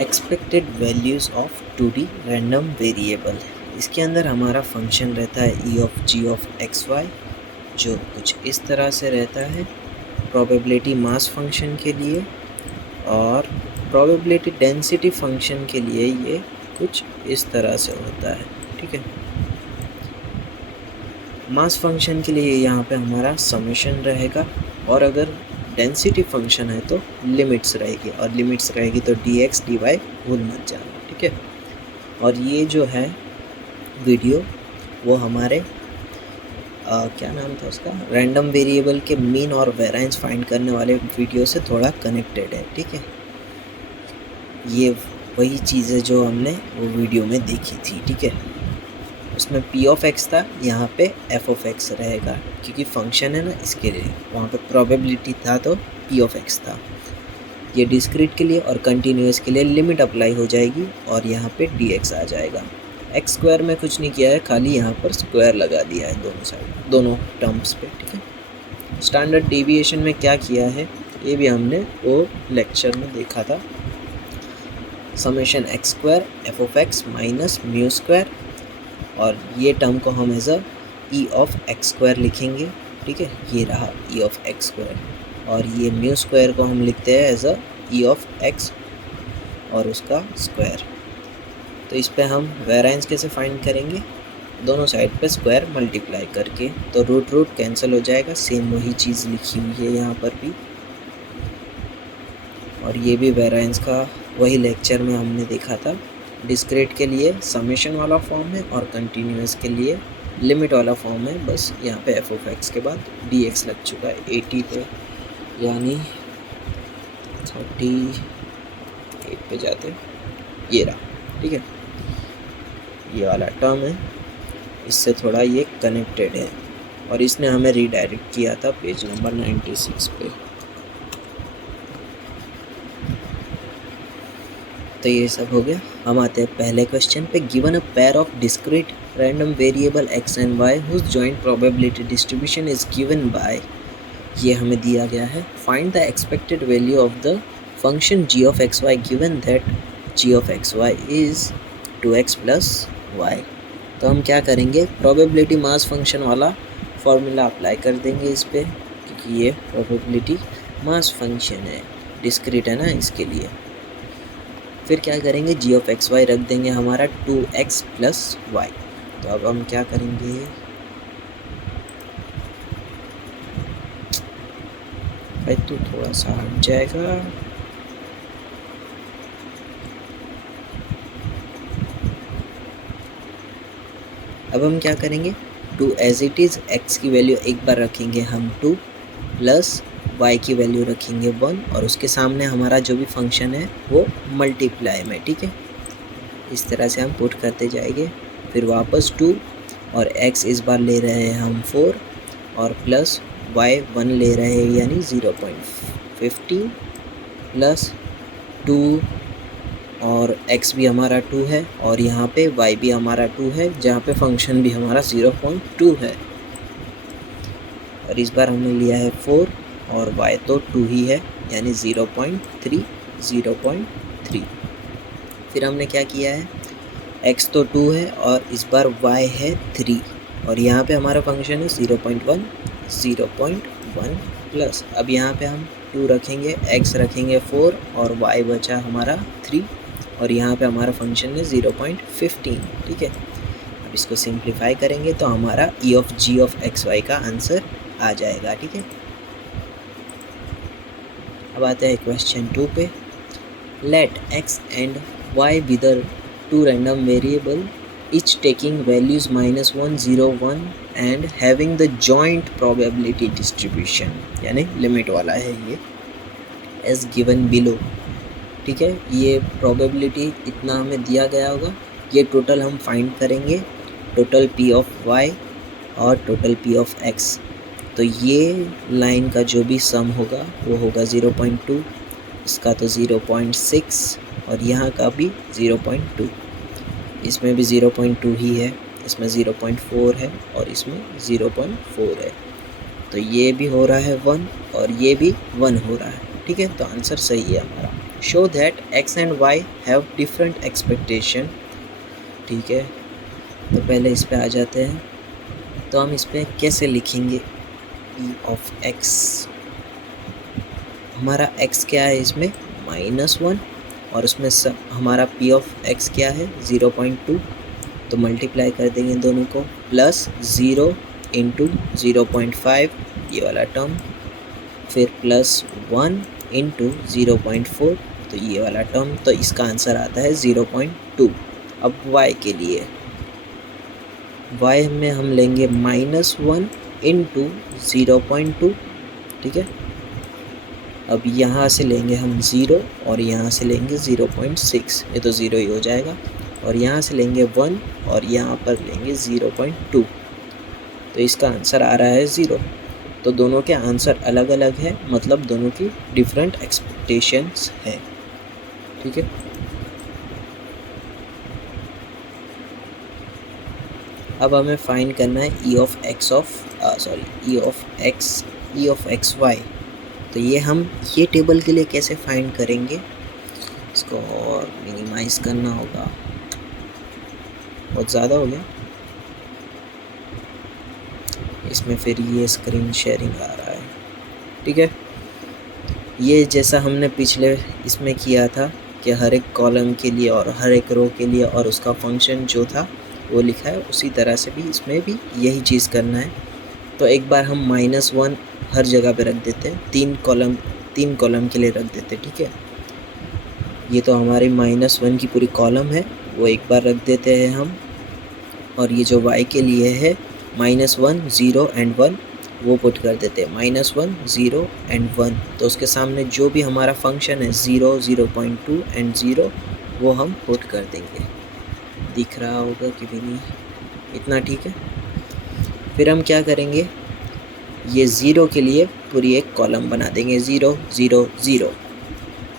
Expected values of 2D random variable. इसके अंदर हमारा फंक्शन रहता है E of g of x y, जो कुछ इस तरह से रहता है प्रोबेबिलिटी मास फंक्शन के लिए, और प्रोबेबिलिटी डेंसिटी फंक्शन के लिए ये कुछ इस तरह से होता है। ठीक है, मास फंक्शन के लिए यहाँ पे हमारा समेशन रहेगा, और अगर डेंसिटी फंक्शन है तो लिमिट्स रहेगी, और लिमिट्स रहेगी तो डी एक्स डी वाई भूल मत जाना। ठीक है, और ये जो है वीडियो वो हमारे क्या नाम था उसका, रैंडम वेरिएबल के मीन और वेरिएंस फाइंड करने वाले वीडियो से थोड़ा कनेक्टेड है। ठीक है, ये वही चीज़ें जो हमने वो वीडियो में देखी थी। ठीक है, उसमें पी ऑफ एक्स था, यहाँ पे एफ ऑफ एक्स रहेगा, क्योंकि फंक्शन है ना, इसके लिए वहाँ पे प्रोबेबिलिटी था तो पी ऑफ एक्स था। ये डिस्क्रीट के लिए और कंटिन्यूस के लिए लिमिट अप्लाई हो जाएगी, और यहाँ पे डी एक्स आ जाएगा। एक्स स्क्वायर में कुछ नहीं किया है, खाली यहाँ पर स्क्वायर लगा दिया है दोनों साइड, दोनों टर्म्स पे। ठीक है, स्टैंडर्ड डेविएशन में क्या किया है ये भी हमने वो लेक्चर में देखा था। Summation x square f of x minus mu square, और ये टर्म को हम as a E of x square लिखेंगे। ठीक है, ये रहा ई ऑफ एक्स स्क्वायर, और ये म्यू स्क्वायर को हम लिखते हैं as a E of x और उसका स्क्वायर। तो इस पे हम वेरिएंस कैसे फाइंड करेंगे, दोनों साइड पे स्क्वायर मल्टीप्लाई करके, तो रूट रूट कैंसिल हो जाएगा, सेम वही चीज़ लिखी हुई है यहाँ पर भी। और ये भी वेरिएंस का वही लेक्चर में हमने देखा था। डिस्क्रीट के लिए समेशन वाला फॉर्म है, और कंटिन्यूस के लिए लिमिट वाला फॉर्म है। बस यहाँ पे एफ ऑफ एक्स के बाद डी एक्स लग चुका है 80 पे, यानी 38 पे जाते ये रहा। ठीक है, ये वाला टर्म है, इससे थोड़ा ये कनेक्टेड है, और इसने हमें रीडायरेक्ट किया था पेज नंबर 96 पे। तो ये सब हो गया। हम आते हैं पहले क्वेश्चन पे। Given a pair of discrete random variable x and y whose joint probability distribution is given by, ये हमें दिया गया है। Find the expected value of the function g of x y given that g of x y is 2x plus y. तो हम क्या करेंगे, probability mass function वाला फॉर्मूला अप्लाई कर देंगे इस पर, क्योंकि ये प्रोबेबिलिटी मास फंक्शन है, डिस्क्रीट है ना, इसके लिए। फिर क्या करेंगे, जी ऑफ एक्स वाई रख देंगे हमारा 2x प्लस वाई। तो अब हम क्या करेंगे, भाई तो थोड़ा सा हट जाएगा। अब हम क्या करेंगे, 2 एज इट इज़, x की वैल्यू एक बार रखेंगे हम 2 प्लस y की वैल्यू रखेंगे 1, और उसके सामने हमारा जो भी फंक्शन है वो मल्टीप्लाई में। ठीक है, इस तरह से हम पुट करते जाएंगे। फिर वापस 2, और x इस बार ले रहे हैं हम 4, और प्लस y 1 ले रहे हैं, यानी 0.15 प्लस 2, और x भी हमारा 2 है, और यहाँ पे y भी हमारा 2 है, जहाँ पे फंक्शन भी हमारा 0.2 है। और इस बार हमने लिया है 4, और y तो 2 ही है, यानी 0.3। फिर हमने क्या किया है, x तो 2 है, और इस बार y है 3, और यहाँ पे हमारा फंक्शन है 0.1 प्लस। अब यहाँ पे हम 2 रखेंगे, x रखेंगे 4, और y बचा हमारा 3, और यहाँ पे हमारा फंक्शन है 0.15। ठीक है, अब इसको सिंप्लीफाई करेंगे तो हमारा E of g of x y का आंसर आ जाएगा। ठीक है, अब आते हैं क्वेश्चन 2 पे। Let x and y be the 2 random variable each taking values -1, 0, 1 and having the joint probability distribution, यानी लिमिट वाला है ये, as given below। ठीक है, ये प्रोबेबिलिटी इतना हमें दिया गया होगा, ये टोटल हम फाइंड करेंगे, टोटल p ऑफ y और टोटल p ऑफ x। तो ये लाइन का जो भी सम होगा वो होगा 0.2, इसका तो 0.6, और यहाँ का भी 0.2, इसमें भी 0.2 ही है, इसमें 0.4 है, और इसमें 0.4 है। तो ये भी हो रहा है 1, और ये भी 1 हो रहा है। ठीक है, तो आंसर सही है हमारा। Show that x and y have different expectation. ठीक है, तो पहले इस पे आ जाते हैं। तो हम इस पे कैसे लिखेंगे p ऑफ x। हमारा x क्या है इसमें -1 और उसमें हमारा p ऑफ x क्या है 0.2। तो मल्टीप्लाई कर देंगे दोनों को, प्लस 0 इंटू 0.5 ये वाला टर्म, फिर प्लस 1 इंटू 0.4 तो ये वाला टर्म। तो इसका आंसर आता है 0.2। अब y के लिए y में हम लेंगे -1 इंटू 0.2। ठीक है, अब यहाँ से लेंगे हम 0 और यहाँ से लेंगे 0.6, ये तो 0 ही हो जाएगा। और यहाँ से लेंगे 1 और यहाँ पर लेंगे 0.2, तो इसका आंसर आ रहा है 0। तो दोनों के आंसर अलग अलग है, मतलब दोनों की डिफरेंट एक्सपेक्टेशंस है। ठीक है, अब हमें फाइंड करना है e ऑफ एक्स वाई। तो ये हम ये टेबल के लिए कैसे फाइंड करेंगे, इसको और मिनिमाइज करना होगा, बहुत ज़्यादा हो गया इसमें, फिर ये स्क्रीन शेयरिंग आ रहा है। ठीक है, ये जैसा हमने पिछले इसमें किया था कि हर एक कॉलम के लिए और हर एक रो के लिए और उसका फंक्शन जो था वो लिखा है, उसी तरह से भी इसमें भी यही चीज़ करना है। तो एक बार हम -1 हर जगह पे रख देते हैं, 3 कॉलम के लिए रख देते हैं। ठीक है, ये तो हमारी -1 की पूरी कॉलम है, वो एक बार रख देते हैं हम। और ये जो y के लिए है -1 0 एंड 1 वो पुट कर देते हैं, -1 0 एंड 1। तो उसके सामने जो भी हमारा फंक्शन है 0 0.2 एंड 0 वो हम पुट कर देंगे। दिख रहा होगा कि भी नहीं, इतना ठीक है। फिर हम क्या करेंगे, ये 0 के लिए पूरी एक कॉलम बना देंगे 0 0 0।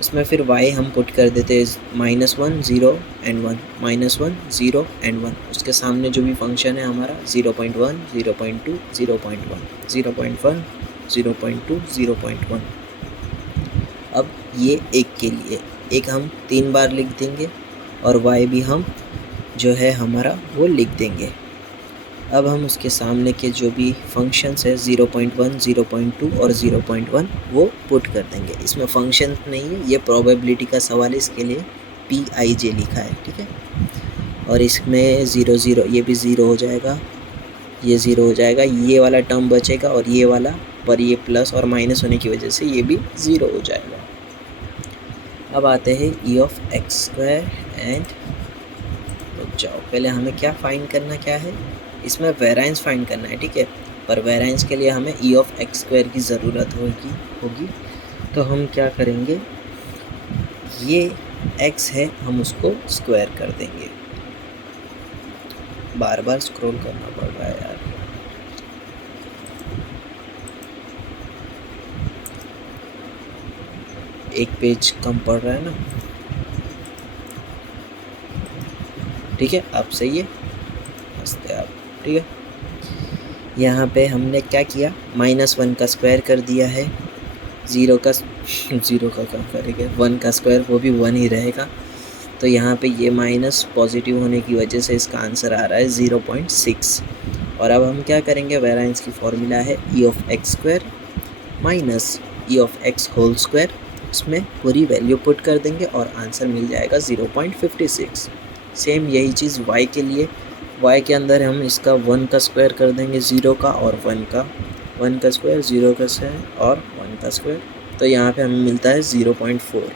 इसमें फिर y हम पुट कर देते हैं -1 0 एंड 1, -1 0 एंड 1। उसके सामने जो भी फंक्शन है हमारा 0.1 0.2 0.1 0.1 0.2 0.1। अब ये एक के लिए एक हम 3 बार लिख देंगे और y भी हम जो है हमारा वो लिख देंगे। अब हम उसके सामने के जो भी फंक्शंस है 0.1 0.2 और 0.1 वो पुट कर देंगे। इसमें फंक्शन नहीं है, ये प्रोबेबिलिटी का सवाल है, इसके लिए PIJ लिखा है। ठीक है, और इसमें 0 0 ये भी 0 हो जाएगा, ये 0 हो जाएगा, ये वाला टर्म बचेगा और ये वाला पर ये प्लस और माइनस होने की वजह से ये भी 0 हो जाएगा। अब आते हैं e ऑफ x² एंड जाओ, पहले हमें क्या फाइंड करना क्या है, इसमें वेरिएंस फाइंड करना है। ठीक है, पर वेरिएंस के लिए हमें e ऑफ x² की ज़रूरत होगी। तो हम क्या करेंगे, ये x है हम उसको स्क्वायर कर देंगे। बार बार स्क्रॉल करना पड़ रहा है यार। एक पेज कम पड़ रहा है ना। ठीक है, अब सही है, हंसते आप। ठीक है, यहाँ पे हमने क्या किया, -1 का स्क्वायर कर दिया है, 0 का क्या करेंगे, 1 का स्क्वायर वो भी 1 ही रहेगा। तो यहाँ पे ये माइनस पॉजिटिव होने की वजह से इसका आंसर आ रहा है 0.6। और अब हम क्या करेंगे, वेरिएंस की फॉर्मूला है e of x² minus e of x whole square. इसमें पूरी वैल्यू पुट कर देंगे और आंसर मिल जाएगा 0.56। सेम यही चीज़ y के लिए, y के अंदर हम इसका 1 का स्क्वायर कर देंगे 0 का और 1 का स्क्वायर 0 का स्क्वायर और 1 का स्क्वायर। तो यहाँ पे हमें मिलता है 0.4।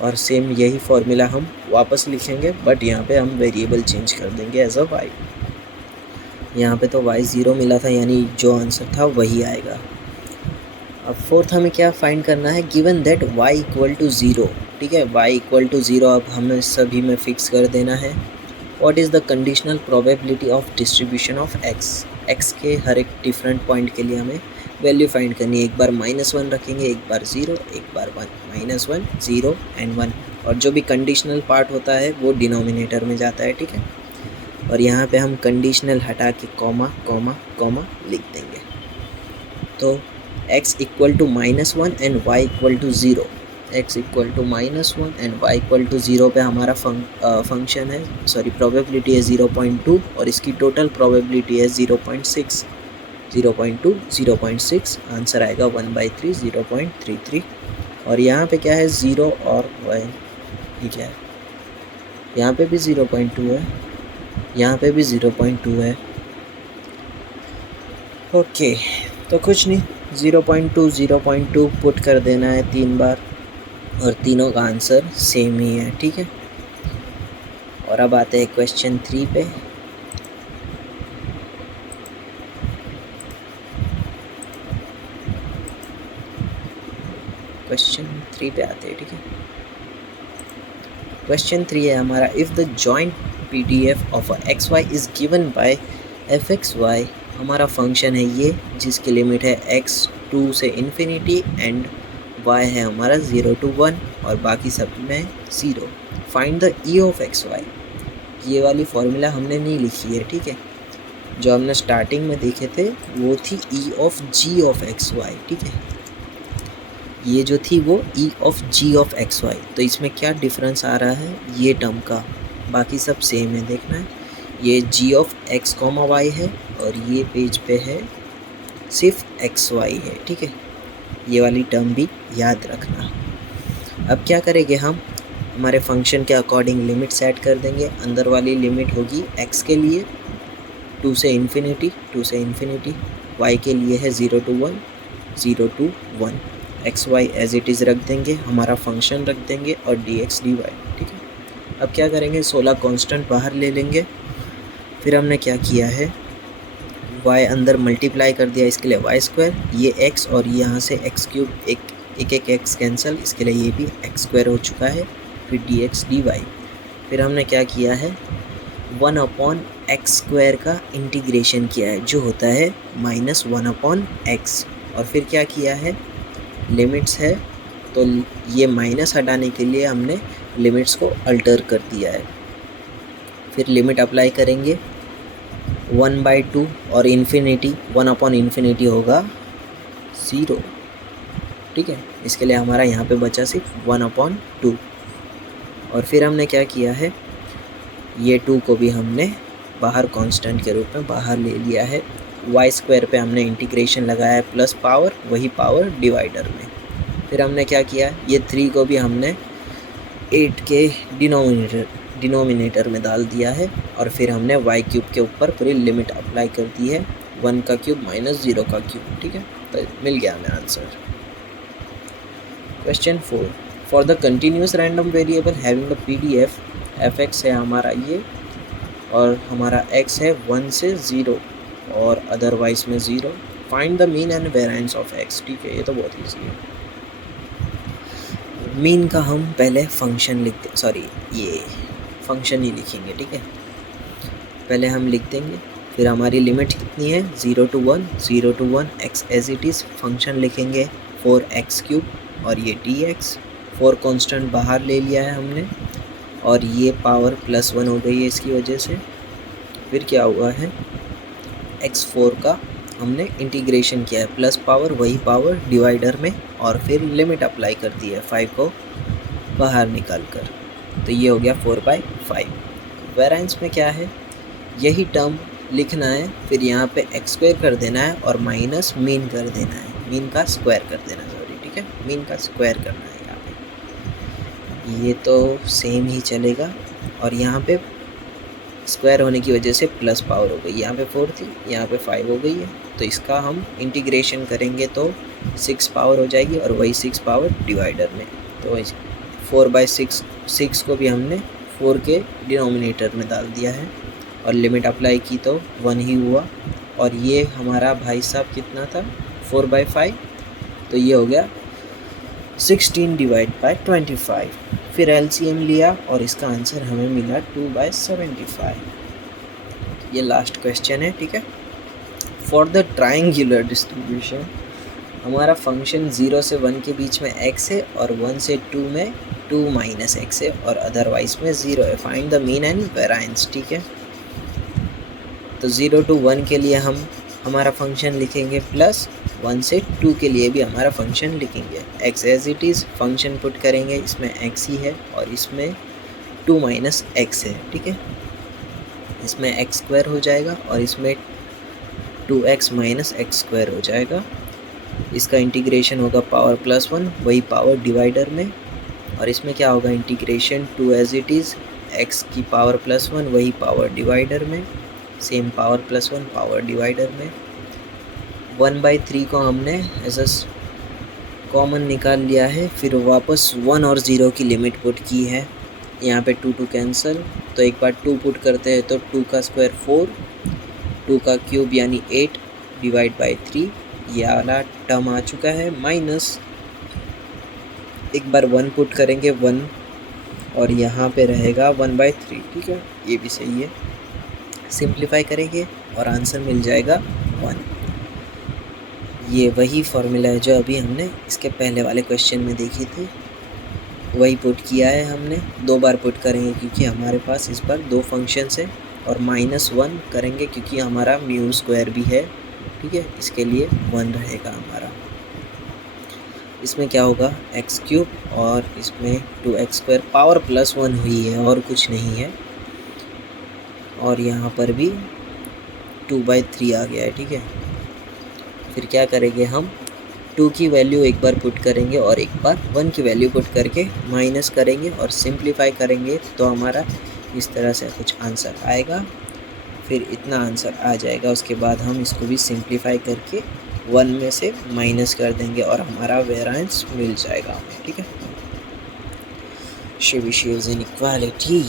और सेम यही फॉर्मूला हम वापस लिखेंगे, बट यहाँ पे हम वेरिएबल चेंज कर देंगे एज अ y। यहाँ पे तो y 0 मिला था, यानी जो आंसर था वही आएगा। अब फोर्थ हमें क्या फाइंड करना है, given that y equal to 0। ठीक है, y इक्वल टू 0 अब हमें सभी में फिक्स कर देना है। What is the conditional probability of distribution of x के हर एक डिफरेंट पॉइंट के लिए हमें वैल्यू फाइंड करनी है। एक बार -1 रखेंगे, एक बार 0, एक बार 1, -1 0 एंड 1। और जो भी कंडीशनल पार्ट होता है वो डिनोमिनेटर में जाता है। ठीक है, और यहाँ पे हम कंडीशनल हटा के कॉमा कॉमा कॉमा लिख देंगे। तो x equal to -1 and y equal to 0। x equal to -1 and y equal to 0 पे हमारा फंक्शन है, सॉरी प्रोबेबिलिटी है 0.2 और इसकी टोटल प्रोबेबिलिटी है 0.6, 0.2 0.6, आंसर आएगा 1/3 0.33। और यहाँ पे क्या है 0 और y, ये क्या है, यहाँ पे भी 0.2 है, यहाँ पे भी 0.2 है। ओके तो कुछ नहीं, 0.2 पुट कर देना है 3 बार और तीनों का आंसर सेम ही है, ठीक है। और अब आते हैं क्वेश्चन 3 पे। क्वेश्चन 3 पे आते हैं, ठीक है। क्वेश्चन 3 है हमारा, if the joint PDF of x y is given by fxy, हमारा फंक्शन है ये जिसकी लिमिट है x 2 से इन्फिनिटी एंड y है हमारा 0 to 1 और बाकी सब में 0। Find the e of x y, ये वाली फॉर्मूला हमने नहीं लिखी है, ठीक है। जो हमने स्टार्टिंग में देखे थे वो थी e of g of x y, ठीक है। ये जो थी वो e of g of x y. तो इसमें क्या डिफरेंस आ रहा है ये टर्म का, बाकी सब सेम है, देखना है। ये g of x comma y है और ये पेज पे है सिर्फ एक्स वाई है, ठीक है। ये वाली टर्म भी याद रखना। अब क्या करेंगे हम, हमारे फंक्शन के अकॉर्डिंग लिमिट सेट कर देंगे। अंदर वाली लिमिट होगी x के लिए 2 से इन्फिनिटी, 2 से इन्फिनिटी, y के लिए है 0 to 1, 0 to 1। X y as it is रख देंगे, हमारा फंक्शन रख देंगे और dx dy, ठीक है। अब क्या करेंगे, 16 कांस्टेंट बाहर ले लेंगे। फिर हमने क्या किया है, y अंदर मल्टीप्लाई कर दिया, इसके लिए y², ये x और यहाँ से x³ एक x कैंसिल, इसके लिए ये भी x² हो चुका है। फिर dx dy। फिर हमने क्या किया है, 1/x² का इंटीग्रेशन किया है जो होता है -1/x। और फिर क्या किया है, लिमिट्स है तो ये माइनस हटाने के लिए हमने लिमिट्स को अल्टर कर दिया है। फिर लिमिट अप्लाई करेंगे 1/2 और इन्फिनिटी, 1/∞ होगा 0, ठीक है। इसके लिए हमारा यहाँ पे बचा सिर्फ 1/2। और फिर हमने क्या किया है, ये 2 को भी हमने बाहर कांस्टेंट के रूप में बाहर ले लिया है। y² पे हमने इंटीग्रेशन लगाया है प्लस पावर, वही पावर डिवाइडर में। फिर हमने क्या किया, ये 3 को भी हमने 8 के डिनोमिनेटर में डाल दिया है। और फिर हमने y³ के ऊपर पूरी लिमिट अप्लाई कर दी है, 1 का क्यूब माइनस 0 का क्यूब, ठीक है। तो मिल गया हमें answer. Question 4, for the continuous random variable having the PDF, fx है हमारा ये और हमारा x है 1 से 0 और अदरवाइज में 0। Find the mean and variance of x, ठीक है। ये तो बहुत ईजी है। मीन का हम पहले फंक्शन लिखते, सॉरी ये फंक्शन ही लिखेंगे, ठीक है। पहले हम लिख देंगे, फिर हमारी लिमिट कितनी है 0 to 1, 0 to 1 x as it is. Function लिखेंगे 4x³ और ये dx, 4 कांस्टेंट बाहर ले लिया है हमने और ये पावर +1 हो गई है इसकी वजह से। फिर क्या हुआ है, x4 का हमने इंटीग्रेशन किया है प्लस पावर, वही पावर डिवाइडर में, और फिर लिमिट अप्लाई कर दी है 5 को बाहर निकाल कर। तो ये हो गया 4/5। वेरिएंस में क्या है, यही टर्म लिखना है, फिर यहाँ पे x² कर देना है और माइनस मीन कर देना है, मीन का स्क्वायर कर देना, सॉरी, ठीक है, मीन का स्क्वायर करना है यहाँ पे। ये तो सेम ही चलेगा। और यहाँ पे स्क्वायर होने की वजह से प्लस पावर हो गई, यहाँ पे 4 थी, यहाँ पे 5 हो गई है। तो इसका हम इंटीग्रेशन करेंगे तो 6 पावर हो जाएगी और वही 6 पावर डिवाइडर में। तो 4/6, 6 को भी हमने 4 के डिनोमिनेटर में डाल दिया है और लिमिट अप्लाई की तो 1 ही हुआ। और ये हमारा भाई साहब कितना था, 4/5, तो ये हो गया 16 / 25। फिर LCM लिया और इसका आंसर हमें मिला 2/75। ये लास्ट क्वेश्चन है, ठीक है। फॉर द ट्रायंगुलर डिस्ट्रीब्यूशन, हमारा फंक्शन 0 से 1 के बीच में x है और 1 से 2 में 2 - x है और अदरवाइज में 0 है। Find the mean and variance, ठीक है। तो 0 to 1 के लिए हम हमारा फंक्शन लिखेंगे प्लस 1 से 2 के लिए भी हमारा फंक्शन लिखेंगे। x as it is function put करेंगे, इसमें x ही है और इसमें 2 माइनस एक्स है, ठीक है। इसमें एक्स स्क्वायर हो जाएगा और इसमें 2x माइनस एक्स स्क्वायर हो जाएगा। इसका इंटीग्रेशन होगा पावर +1, वही पावर डिवाइडर में, और इसमें क्या होगा integration 2 as it is x की पावर +1 वही पावर डिवाइडर में, सेम पावर +1 पावर डिवाइडर में। 1/3 को हमने एज कॉमन निकाल लिया है, फिर वापस 1 और 0 की लिमिट पुट की है। यहाँ पे 2 कैंसिल, तो एक बार 2 पुट करते हैं तो 2 का स्क्वायर 4, 2 का क्यूब यानी 8 डिवाइड बाई 3, ये वाला टर्म आ चुका है, माइनस एक बार 1 पुट करेंगे 1 और यहाँ पे रहेगा 1/3, ठीक है, ये भी सही है। सिंप्लीफाई करेंगे और आंसर मिल जाएगा 1। ये वही फॉर्मूला है जो अभी हमने इसके पहले वाले क्वेश्चन में देखी थी, वही पुट किया है हमने। 2 बार पुट करेंगे क्योंकि हमारे पास इस बार 2 फंक्शंस हैं, और -1 करेंगे क्योंकि हमारा म्यू स्क्वायर भी है, ठीक है, इसके लिए 1 रहेगा हमारा। इसमें क्या होगा x³ और इसमें 2x² पावर +1 हुई है और कुछ नहीं है, और यहाँ पर भी 2/3 आ गया है, ठीक है। फिर क्या करेंगे हम 2 की वैल्यू एक बार पुट करेंगे और एक बार 1 की वैल्यू पुट करके माइनस करेंगे और सिंप्लीफाई करेंगे, तो हमारा इस तरह से कुछ आंसर आएगा। फिर इतना आंसर आ जाएगा, उसके बाद हम इसको भी सिंप्लीफाई करके 1 में से माइनस कर देंगे और हमारा वेरिएंस मिल जाएगा हमें, ठीक है। शेबिशेव्स इनइक्वालिटी।